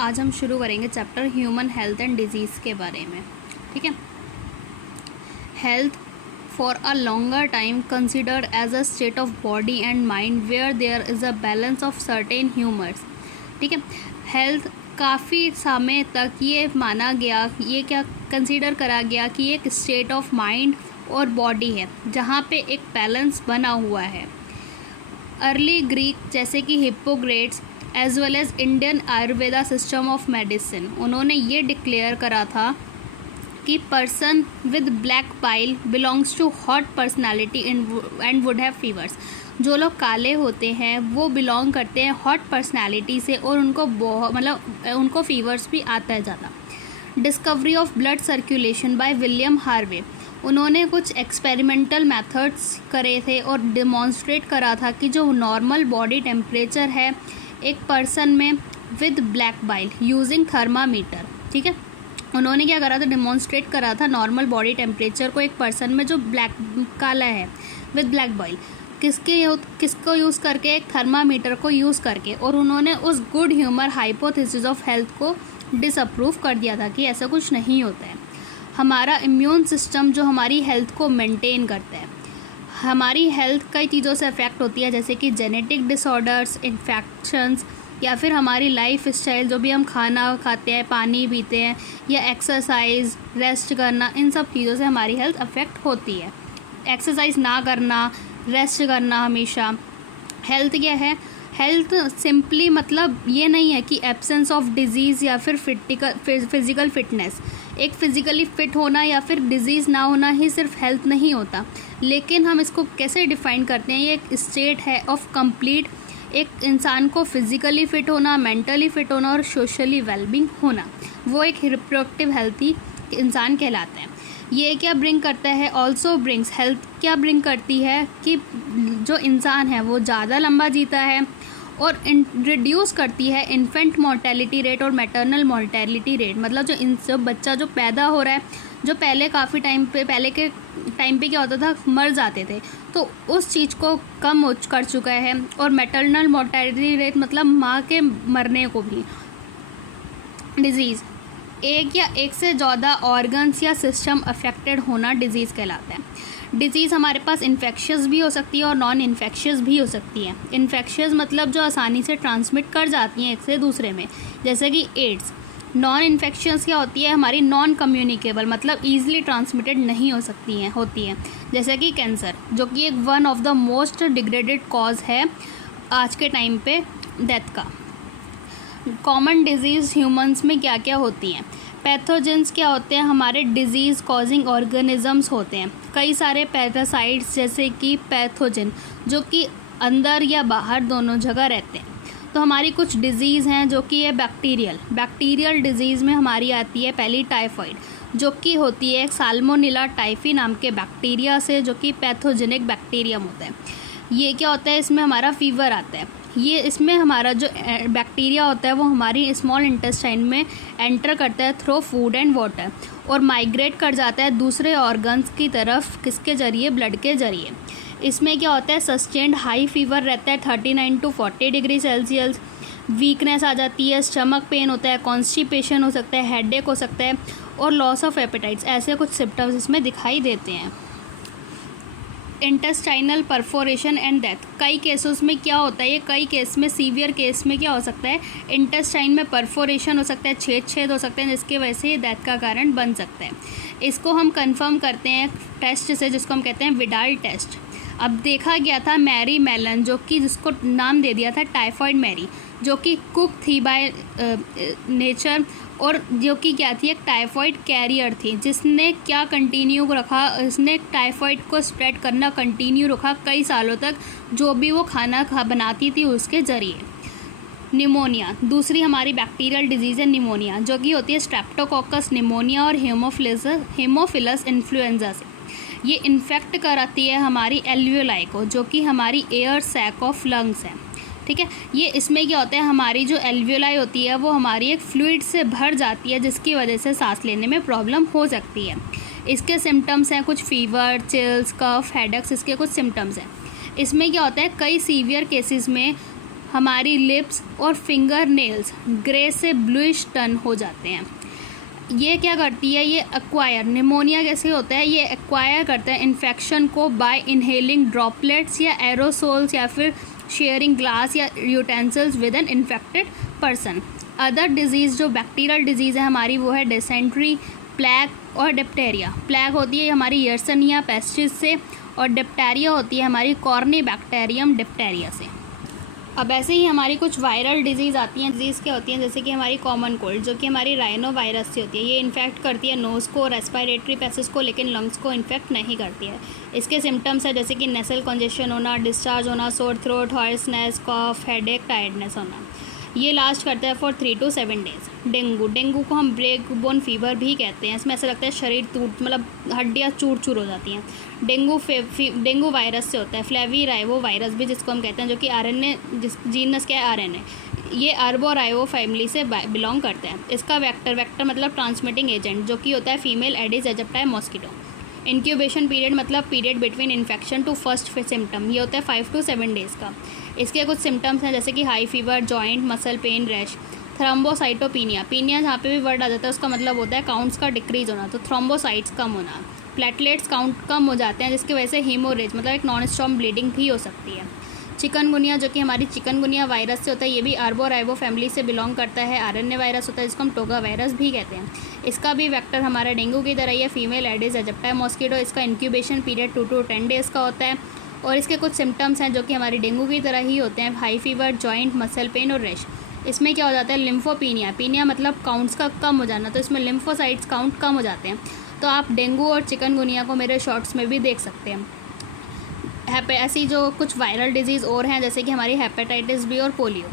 आज हम शुरू करेंगे chapter human health and disease के बारे में। ठीक है। Health for a longer time considered as a state of body and mind where there is a balance of certain humours. ठीक है। हेल्थ काफ़ी समय तक ये माना गया, ये क्या कंसिडर करा गया कि एक स्टेट ऑफ माइंड और बॉडी है जहाँ पे एक बैलेंस बना हुआ है। अर्ली ग्रीक जैसे कि Hippocrates as well as Indian Ayurveda system of medicine, उन्होंने ये डिक्लेयर करा था कि person with black bile belongs to hot personality and would have fevers. जो लोग काले होते हैं वो बिलोंग करते हैं हॉट पर्सनालिटी से और उनको उनको फीवर्स भी आता है ज़्यादा। Discovery of blood circulation by William Harvey, उन्होंने कुछ एक्सपेरिमेंटल मेथड्स करे थे और डिमॉन्स्ट्रेट करा था कि जो नॉर्मल बॉडी टेम्परेचर है एक पर्सन में with black bile using thermometer. ठीक है। उन्होंने क्या करा था, डिमॉन्स्ट्रेट करा था नॉर्मल बॉडी टेम्परेचर को एक पर्सन में जो काला है विद ब्लैक बाइल किसको यूज़ करके, एक थर्मामीटर को यूज़ करके। और उन्होंने उस good humour hypothesis of health को डिसअप्रूव कर दिया था कि ऐसा कुछ नहीं होता है। हमारा इम्यून सिस्टम जो हमारी हेल्थ को मेंटेन करता है, हमारी हेल्थ कई चीज़ों से अफेक्ट होती है जैसे कि जेनेटिक डिसऑर्डर्स, इन्फेक्शंस, या फिर हमारी लाइफ स्टाइल, जो भी हम खाना खाते हैं, पानी पीते हैं, या एक्सरसाइज, रेस्ट करना, इन सब चीज़ों से हमारी हेल्थ अफेक्ट होती है। एक्सरसाइज ना करना, रेस्ट करना हमेशा। हेल्थ क्या है? हेल्थ सिंपली मतलब ये नहीं है कि एब्सेंस ऑफ डिजीज़ या फिर फिज़िकल फिटनेस। एक फिज़िकली फ़िट होना या फिर डिज़ीज़ ना होना ही सिर्फ हेल्थ नहीं होता, लेकिन हम इसको कैसे डिफ़ाइन करते हैं? ये एक स्टेट है ऑफ कंप्लीट, एक इंसान को फिज़िकली फ़िट होना, मेंटली फ़िट होना और सोशली वेलबींग होना, वो एक रिप्रोडक्टिव हेल्थी इंसान कहलाता है। ये क्या ब्रिंग करता है? ऑल्सो ब्रिंग्स, हेल्थ क्या ब्रिंग करती है कि जो इंसान है वो ज़्यादा लंबा जीता है और रिड्यूस करती है इन्फेंट मोर्टेलिटी रेट और मैटरनल मोर्टेलिटी रेट। मतलब जो बच्चा जो पैदा हो रहा है, जो पहले पहले के टाइम पे क्या होता था, मर जाते थे, तो उस चीज़ को कम कर चुका है। और मैटरनल मोर्टेलिटी रेट मतलब माँ के मरने को भी। डिज़ीज़, एक या एक से ज़्यादा ऑर्गन्स या सिस्टम अफेक्टेड होना डिज़ीज़ कहलाता है। डिज़ीज़ हमारे पास इन्फेक्शियस भी हो सकती है और नॉन इन्फेक्शियस भी हो सकती है। इन्फेक्शियस मतलब जो आसानी से ट्रांसमिट कर जाती हैं एक से दूसरे में, जैसे कि एड्स। नॉन इन्फेक्शियस क्या होती है? हमारी नॉन कम्युनिकेबल, मतलब ईजिली ट्रांसमिटेड नहीं होती हैं, जैसे कि कैंसर, जो कि एक one of the most degraded cause है आज के टाइम पे डेथ का। कॉमन डिजीज़ ह्यूमंस में क्या क्या होती हैं? पैथोजेंस क्या होते हैं? हमारे डिजीज़ कॉजिंग ऑर्गेनिजम्स होते हैं। कई सारे पैरासाइट्स जैसे कि पैथोजन, जो कि अंदर या बाहर दोनों जगह रहते हैं। तो हमारी कुछ डिज़ीज़ हैं जो कि ये बैक्टीरियल डिज़ीज़ में हमारी आती है पहली टाइफाइड, जो कि होती है एक साल्मोनेला टाइफी नाम के बैक्टीरिया से, जो कि पैथोजेनिक बैक्टीरियम होता है। ये क्या होता है? इसमें हमारा फीवर आता है। ये इसमें हमारा जो बैक्टीरिया होता है वो हमारी स्मॉल इंटेस्टाइन में एंटर करता है थ्रू फूड एंड वाटर और माइग्रेट कर जाता है दूसरे ऑर्गन्स की तरफ, किसके ज़रिए? ब्लड के ज़रिए। इसमें क्या होता है? सस्टेंड हाई फीवर रहता है 39 to 40 डिग्री सेल्सियस। वीकनेस आ जाती है, स्टमक पेन होता है, कॉन्स्टिपेशन हो सकता है, हेडेक हो सकता है और लॉस ऑफ एपेटाइट्स, ऐसे कुछ सिम्टम्स इसमें दिखाई देते हैं। इंटेस्टाइनल परफोरेशन एंड डेथ, कई केसेस में क्या होता है? ये कई केस में, सीवियर केस में क्या हो सकता है? इंटेस्टाइन में परफोरेशन हो सकता है, छेद हो सकते हैं, जिसकी वजह से ये डेथ का कारण बन सकता है। इसको हम कंफर्म करते हैं टेस्ट से, जिसको हम कहते हैं विडाल टेस्ट। अब देखा गया था मैरी मेलन, जो कि जिसको नाम दे दिया था टाइफॉइड मैरी, जो कि कुक थी बाय नेचर और जो कि क्या थी? एक टाइफॉइड कैरियर थी, जिसने क्या कंटिन्यू रखा, इसने टाइफॉइड को स्प्रेड करना कंटिन्यू रखा कई सालों तक, जो भी वो खाना बनाती थी उसके ज़रिए। निमोनिया, दूसरी हमारी बैक्टीरियल डिजीज़ है निमोनिया, जो कि होती है स्ट्रेप्टोकोकस निमोनिया और हेमोफिलस इन्फ्लुएंजा से। ये इन्फेक्ट कराती है हमारी एल्वियोलाई को, जो कि हमारी एयर सैक ऑफ लंग्स है। ठीक है। ये इसमें क्या होता है? हमारी जो एल्वियोलाई होती है वो हमारी एक फ्लूइड से भर जाती है, जिसकी वजह से सांस लेने में प्रॉब्लम हो सकती है। इसके सिम्टम्स हैं कुछ फीवर, चिल्स, कफ, हेडेक्स, इसके कुछ सिम्टम्स हैं। इसमें क्या होता है? कई सीवियर केसेस में हमारी लिप्स और फिंगर नेल्स ग्रे से ब्लूइश टर्न हो जाते हैं। ये क्या करती है, ये एक्वायर, निमोनिया कैसे होता है, ये एक्वायर करता है इन्फेक्शन को बाय इनहेलिंग ड्रॉपलेट्स या एरोसोल्स या फिर शेयरिंग ग्लास या utensils with an infected person. Other disease जो बैक्टीरियल डिजीज़ है हमारी वो है डिसेंट्री, प्लेग और डिप्टेरिया। प्लेग होती है हमारी यर्सनिया पेस्टिस से और डिप्टेरिया होती है हमारी कॉर्निबैक्टीरियम डिप्टेरिया से। अब ऐसे ही हमारी कुछ वायरल डिजीज़ आती हैं। डिजीज़ क्या होती हैं, जैसे कि हमारी कॉमन कोल्ड जो कि हमारी राइनो वायरस से होती है। ये इन्फेक्ट करती है नोज़ को, रेस्पिरेटरी पैसेज को, लेकिन लंग्स को इन्फेक्ट नहीं करती है। इसके सिम्टम्स है जैसे कि नेसल कंजेशन होना, डिस्चार्ज होना, सोर थ्रोट, हॉर्सनेस, कॉफ, हेडेक, टायर्डनेस होना। ये लास्ट करता है फॉर 3 to 7 डेज़। डेंगू को हम ब्रेक बोन फीवर भी कहते हैं। इसमें ऐसा लगता है शरीर टूट, मतलब हड्डियाँ चूर चूर हो जाती हैं। डेंगू वायरस से होता है, फ्लेवी राइवो वायरस भी जिसको हम कहते हैं, जो कि आरएनए, जिस जीनस क्या है आरएनए, ये अर्बो राइवो फैमिली से बिलोंग करते हैं। इसका वेक्टर मतलब ट्रांसमिटिंग एजेंट, जो कि होता है female Aedes aegypti mosquito. Incubation period मतलब period between infection to first symptom, ये होता है 5 to 7 डेज़ का। इसके कुछ सिम्टम्स हैं जैसे कि high fever, joint muscle pain, rash, thrombocytopenia. पिनिया जहाँ पे भी वर्ड आ जाता है उसका मतलब होता है काउंट्स का डिक्रीज होना, तो थ्रोम्बोसाइट्स कम होना। प्लेटलेट्स काउंट कम हो जाते हैं जिसकी वजह से हीमोरेज मतलब एक नॉन स्टॉप ब्लीडिंग भी हो सकती है। चिकनगुनिया जो कि हमारी चिकनगुनिया वायरस से होता है, ये भी अर्बो राइवो फैमिली से बिलोंग करता है। आरएनए वायरस होता है जिसको हम टोगा वायरस भी कहते हैं। इसका भी वेक्टर हमारा डेंगू की तरह ही है, फीमेल एडिस एजिप्टाई मॉस्किटो। इसका इंक्यूबेशन पीरियड 2 to 10 डेज़ का होता है और इसके कुछ सिम्टम्स हैं जो कि हमारी डेंगू की तरह ही होते हैं, high fever, joint muscle pen और रैश। इसमें क्या हो जाता है, लिम्फोपीनिया, पीनिया मतलब काउंट्स का कम हो जाना, तो इसमें लिम्फोसाइट्स काउंट कम हो जाते हैं। तो आप डेंगू और चिकनगुनिया को मेरे शॉर्ट्स में भी देख सकते हैं। ऐसी जो कुछ वायरल डिजीज़ और हैं जैसे कि हमारी हेपेटाइटिस बी और पोलियो।